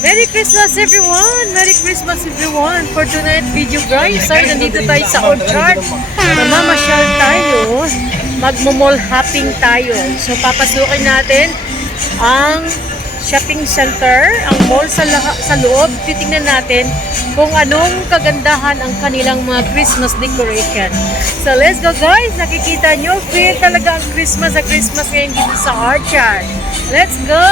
Merry Christmas everyone! Merry Christmas everyone! For tonight video guys, ay nandito tayo sa Orchard. Mamamasyal tayo. Magmo-mall hopping tayo. So papasukin natin ang shopping center, ang mall sa loob. Titingnan natin kung anong kagandahan ang kanilang mga Christmas decoration. So let's go guys! Nakikita nyo, feel talaga ang Christmas ngayon dito sa Orchard. Let's go!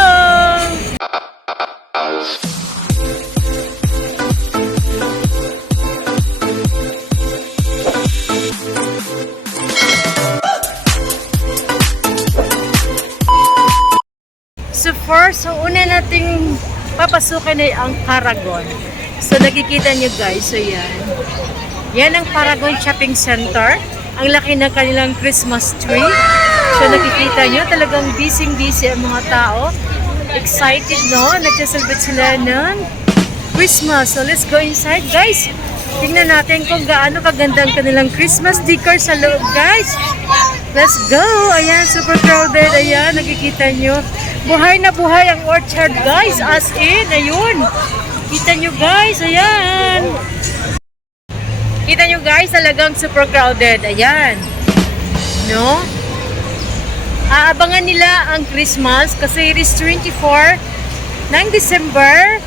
So first, una nating papasukin ay ang Paragon. So nakikita nyo guys, so yan. Yan ang Paragon Shopping Center. Ang laki ng kanilang Christmas tree. So nakikita nyo, talagang busy-busy ang mga tao. Excited, no? Nagsasalbit sila ng Christmas. So let's go inside guys. Tingnan natin kung gaano kaganda ang kanilang Christmas decor sa loob guys. Let's go! Ayan, super crowded. Ayan, nakikita nyo. Buhay na buhay ang Orchard guys. As in, ayun. Kita nyo guys, ayan. Kita nyo guys, talagang super crowded. Ayan. No? Aabangan nila ang Christmas kasi it is 24 ng December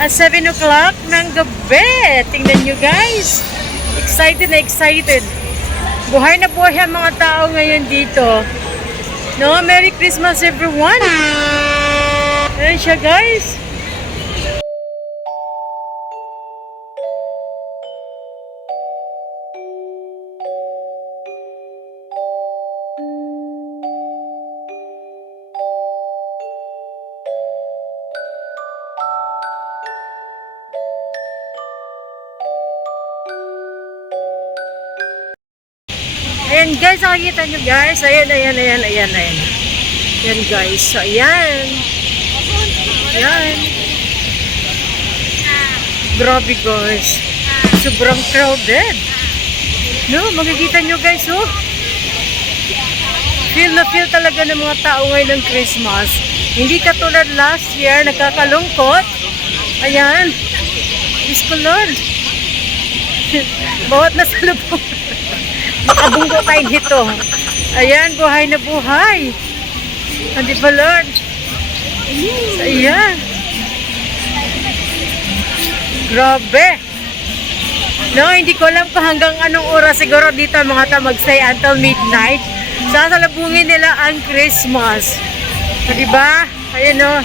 at 7 o'clock ng gabi. Tingnan nyo guys. Excited na excited. Buhay na buhay ang mga tao ngayon dito. No, Merry Christmas everyone! Ayan siya guys. Ayan guys, nakikita nyo guys. Ayan. Ayan guys. So ayan. Ayan. Grabe guys. Sobrang crowded. No, makikita nyo guys, oh. Feel na feel talaga ng mga tao ngayon ng Christmas. Hindi katulad last year, nagkakalungkot. Ayan. Diyos ko Lord. Bawat nasalubong. Makabunggo tayo dito. Ayan, buhay na buhay. Hindi ba Lord? So, ayan. Grabe. No, hindi ko alam kung hanggang anong oras siguro dito mga ta mag-stay until midnight. Sasalubungin nila ang Christmas. So, diba? Ayan o.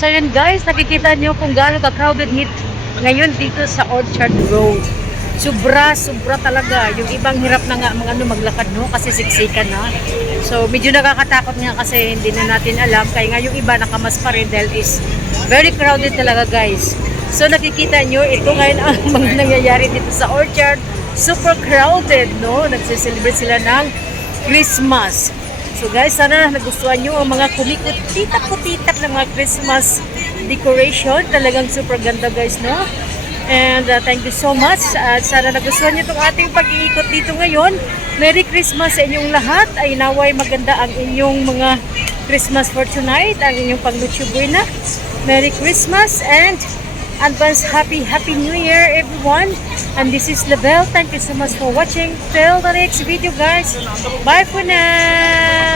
So yun guys, nakikita nyo kung gaano ka-crowded ngayon dito sa Orchard Road. Sobra talaga. Yung ibang hirap na nga maglakad no kasi siksikan na. So medyo nakakatakot nga kasi hindi na natin alam. Kaya nga yung iba nakamas pa rin dahil is very crowded talaga guys. So nakikita nyo, ito ngayon ang mga nangyayari dito sa Orchard. Super crowded no. Nagsiselebrate sila ng Christmas. So guys, sana nagustuhan nyo ang mga kumikutitak ng mga Christmas decoration. Talagang super ganda guys no. And thank you so much. At sana nagustuhan niyo itong ating pag-iikot dito ngayon. Merry Christmas sa inyong lahat. Ay naway maganda ang inyong mga Christmas for tonight. Ang inyong pang-Noche Buena. Merry Christmas and advance Happy New Year everyone. And this is Labelle. Thank you so much for watching. Till the next video guys. Bye for now.